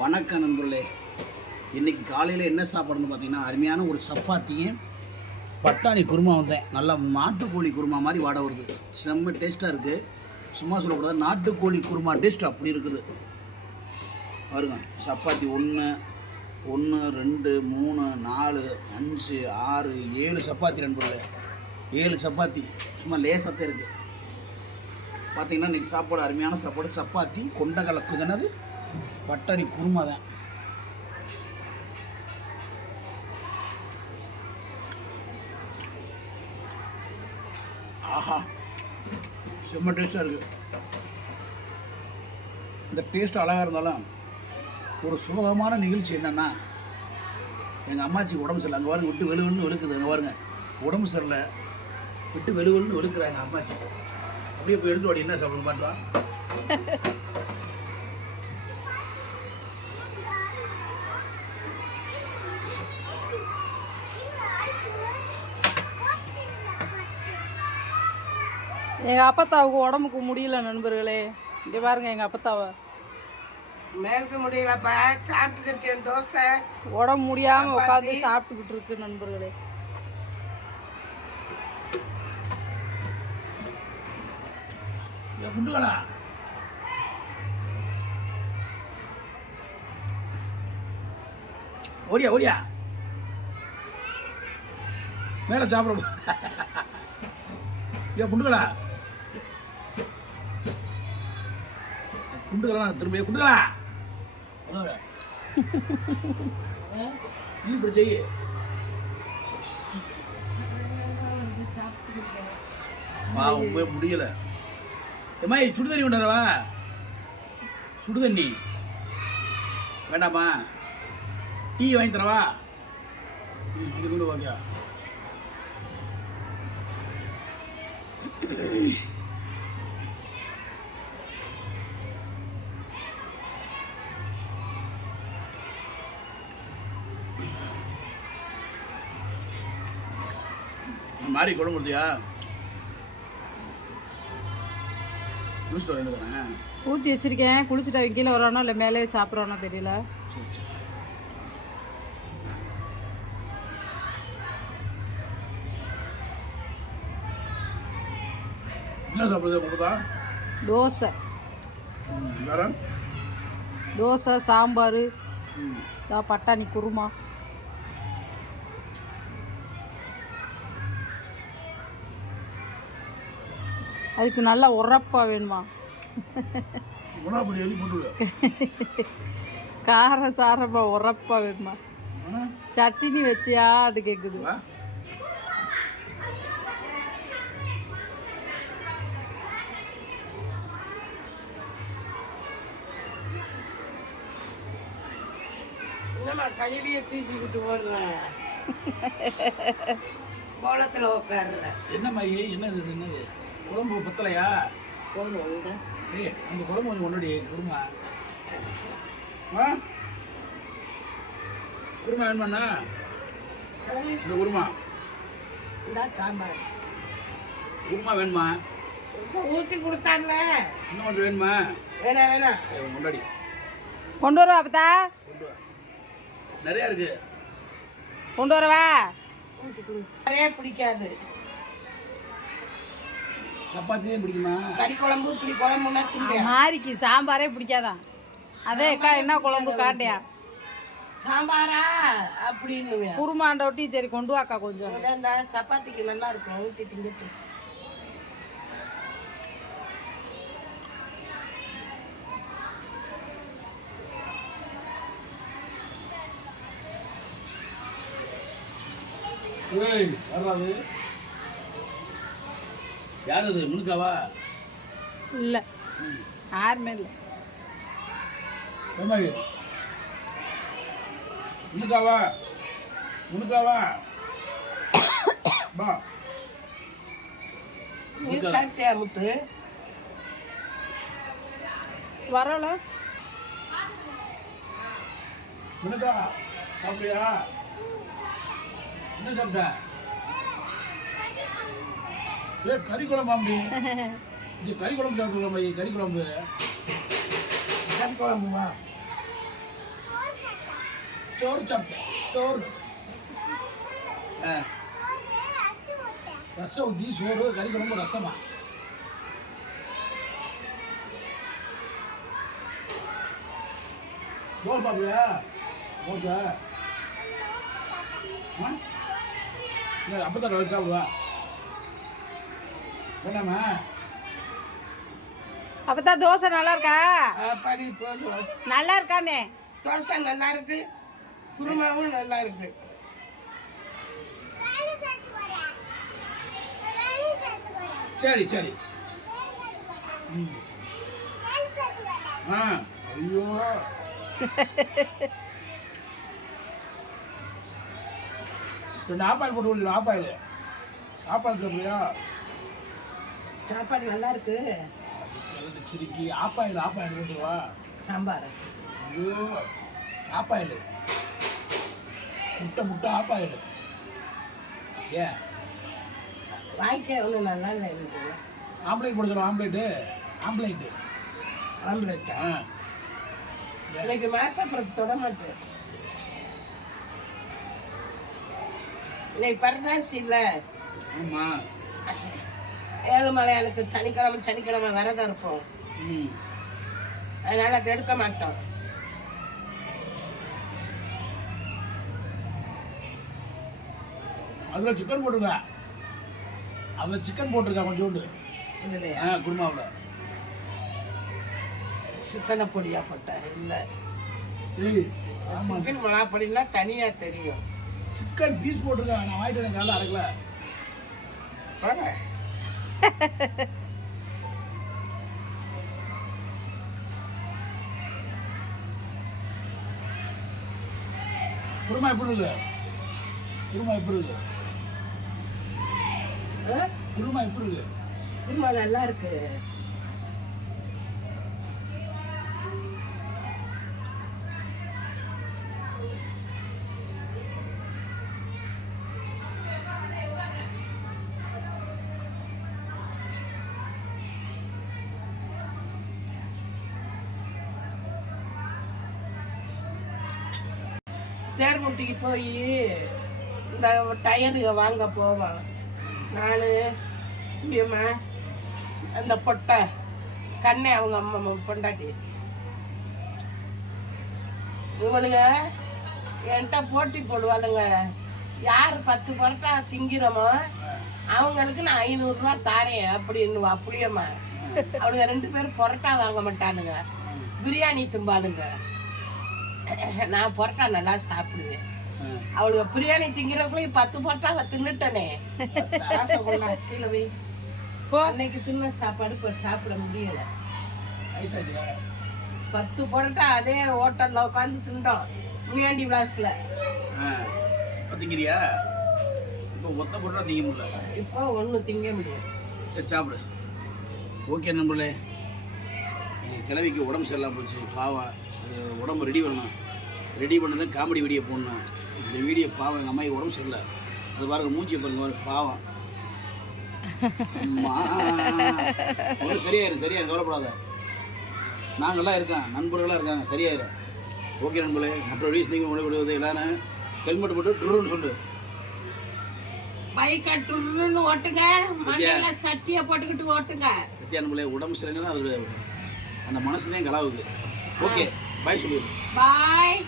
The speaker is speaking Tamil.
வணக்கம் நண்பர்களே. இன்றைக்கி காலையில் என்ன சாப்பாடுன்னு பார்த்தீங்கன்னா, அருமையான ஒரு சப்பாத்தியும் பட்டாணி குருமா வந்தேன். நல்லா நாட்டுக்கோழி குருமா மாதிரி வாட வருது. செம்ம டேஸ்ட்டாக இருக்குது. சும்மா சொல்லக்கூடாது, நாட்டுக்கோழி குருமா டேஸ்ட் அப்படி இருக்குது பாருங்க. சப்பாத்தி 1 2 3 4 5 6 7 சப்பாத்தி நண்பர்களே. 7 சப்பாத்தி சும்மா லேசாக இருக்குது. பார்த்தீங்கன்னா இன்றைக்கி சாப்பாடு அருமையான சாப்பாடு. சப்பாத்தி கொண்டக்கடலை குதினது பட்டாணி குருமா தான். ஆஹா, செம்ம டேஸ்ட்டாக இருக்குது. இந்த டேஸ்ட் அழகாக இருந்தாலும் ஒரு சோகமான நிகழ்ச்சி என்னென்னா, எங்கள் அம்மாச்சி உடம்பு சரியில்லை. அங்கே பாருங்க, விட்டு வெளுவெலுன்னு வெளுக்குது. அங்கே பாருங்க, உடம்பு சரியில்லை, விட்டு வெளுவெலுன்னு வெளுக்குறாங்க அம்மாச்சி. அப்படியே போய் எடுத்து வாடி, என்ன சாப்பிடுங்க பாட்டுவா. எங்கள் அப்பத்தாவுக்கு உடம்புக்கு முடியல நண்பர்களே. இங்கே பாருங்க, எங்கள் அப்பத்தாவை மேலுக்கு முடியலப்பா, சாப்பிட்டு இருக்கேன் தோசை. உடம்பு முடியாமல் உட்காந்து சாப்பிட்டுக்கிட்டு இருக்கு நண்பர்களே. குண்டுகளா ஓடியா ஓடியா மேலே சாப்பிட. குண்டுகளா குண்டுகளா திரும்ப குண்டுகளா நீ இப்படி செய்ய. உண்மையே முடியல. ஏமா சுடு தண்ணி கொண்டாரவா? சுடு தண்ணி வேண்டாமா? டீ வாங்கி தரவா? அது கொண்டு வாங்க. மாறி குழம்பு கொடுத்தியா? குளிச்சுட்டு வரேன் தானே. ஊற்றி வச்சிருக்கேன். குளிச்சுட்டு அவங்க கீழே வரானோ இல்லை மேலே சாப்பிட்றானோ தெரியல. சரி சரி. என்ன சாப்பிடுறது கொடுத்தா? தோசை வேற தோசை, சாம்பார், பட்டாணி குருமா. அதுக்கு நல்லா உரப்பா வேணுமா? கார சாரமா உரப்பா வேணுமா? சட்னி வச்சியான்னு கேட்குது. என்னம்மா கையிலேயே தூக்கிக்கிட்டு ஓடுறேன், கோலத்தில் உட்காடுறேன். என்னம்மா என்னது என்னது குழம்பு பத்தலையா? குழம்பு வந்து அந்த குழம்பு கொஞ்சம் கொண்டுடி. குருமா குருமா வேணுமாண்ணா? இந்த குருமா இந்த சாம்பார் குருமா வேணுமா? ஊற்றி கொடுத்தாங்கள. இன்னும் கொஞ்சம் வேணுமா? வேணாம் கொண்டாடி கொண்டு வரவா அப்பத்தா? கொண்டு வா, நிறையா இருக்கு. கொண்டு வரவா? நிறைய பிடிக்காது. சப்பாத்தியும் பிடிக்குமா? கறி குழம்பு புளி குழம்புன்னா திம்பேன். மாரிக்கு சாம்பாரே பிடிக்காதான். அதே அக்கா என்ன குழம்பு காட்டியா? சாம்பாரா அப்படின்னு குருமாண்ட ஒட்டி. சரி கொண்டு வாக்கா கொஞ்சம். இந்த சப்பாத்திக்கு நல்லா இருக்கும், ஊற்றி திங்கிட்டு. வராது. யார் அது? முழுக்காவா? இல்லை, யாருமே இல்லை. முழுக்காவா? முழுக்காவா? பா நீ சாப்பிட்டியா முத்து? வரல. முழுக்கா சாப்பிட்டியா? என்ன சாப்பிட்ட? கறி குழம்பு அப்படி இது கறி குழம்பு சாப்பிட்டுருக்கோம். கறி குழம்பு கறி குழம்புவா சோறு சாப்பிட்டேன் சோறு ரசம் ஊற்றி சோறு கறி குழம்பு ரசமா தோசை சாப்பிடுவியா தோசை அப்போ தான் வச்சு சாப்பிடுவா வேணாமா அப்பதான் தோசை நல்லா இருக்கா படி போதும். நல்லா இருக்கானே தோசை நல்லா இருக்கு, குருமாவும் நல்லா இருக்கு. சரி சரி ம் ஆ ஐயோ ரெண்டு ஆப்பாயில் போட்டு விடுங்க ஆப்பாயில் சாப்பிட்றியா சாப்பாடு நல்லா இருக்கு. கிளட்டு சிரிக்கி ஆப்பாயில் போட்டுருவா சாம்பார் ஐயோ ஆப்பாயில் முட்டை ஆப்பாயில் ஏன் வாய்க்கே ஒன்றும் நல்லா இல்லை எனக்கு. ஆம்லேட் போட சொல்லுவோம் ஆம்லேட்டு ஆம்லெட்டா ஆ இன்னைக்கு மாசப்புறம் தொட மாட்டேன். இன்னைக்கு பரதாசி இல்லை, ஆமாம் ஏழுமலையானுக்கு சனிக்கிழமை விரதம் இருப்போம். ம் அதனால அதை எடுக்க மாட்டோம். அதில் சிக்கன் போட்டிருக்கா கொஞ்சோண்டு இதுல குருமாவில் சிக்கனை பொடியா போட்டேன் இல்லை, ஏய் ஆமாம் சிக்கன் மிளகா பொடினா தனியா தெரியும். சிக்கன் பீஸ் போட்டிருக்கா நான் வாங்கிட்டு வந்தேன் காலைல அரைக்கல போங்க. குருமா எப்படி இருக்கு குருமா எப்படி இருக்கு குருமா நல்லா இருக்கு. தேர்முட்டிக்கு போய் இந்த டயரு வாங்க போவான். நான் புளியம்மா அந்த பொட்டை கண்ணே அவங்க அம்மா பொண்டாட்டி இவனுங்க என்கிட்ட போட்டி போடுவாளுங்க. யார் 10 பரோட்டா திங்கிறோமோ அவங்களுக்கு நான் 500 ரூபா தாரேன் அப்படின்னுவா புளியம்மா. அவளுங்க 2 பேரும் பரோட்டா வாங்க மாட்டானுங்க, பிரியாணி திம்பாளுங்க. நான் பரோட்டா நல்லா சாப்பிடுவேன். அவளுக்கு பிரியாணி திங்கிறக்குள்ளேயும் 10 பரோட்டா தின்னுட்டனே. கீழே போய் அன்னைக்கு தின்ன சாப்பாடு இப்போ சாப்பிட முடியல. 10 பரோட்டா அதே ஹோட்டல்ல உட்காந்து தின்றோம் முனியாண்டி விலாஸ்ல. திங்கிறியா இப்போ ஒத்த பொருளாக திங்க முடியல, இப்போ ஒன்றும் திங்க முடியாது. சரி சாப்பிடு. ஓகே நண்பர்களே, எங்கள் கிழவிக்கு உடம்பு சரியில்லாம போச்சு பாவம். அது உடம்பு ரெடி பண்ணணும், ரெடி பண்ணது காமெடி வீடியோ போடணும். இந்த வீடியோ பாவம் எங்கள் அம்மாவுக்கு உடம்பு சரியில்லை, அது பாருங்க மூஞ்சி பாருங்க பாவம். ஒன்றும் சரியாயிரும் கவலைப்படாத. நாங்கள்லாம் இருக்கேன், நண்பர்களாக இருக்காங்க, சரியாயிரும். ஓகே நண்பர்களே, மற்ற வீடியோஸ் நீங்கள் விடுவது எல்லாரும் ஹெல்மெட் போட்டு ட்ருன்னு சொல்லு, பைக்கை ட்ருன்னு ஓட்டுங்க, மண்ணில சட்டியை போட்டுக்கிட்டு ஓட்டுங்க. சத்தியா நண்பர்களே, உடம்பு சரியில்லைன்னா அது அந்த மனசு தான் கலாவுக்கு. ஓகே பாய் சொல்லிடு. பாய்.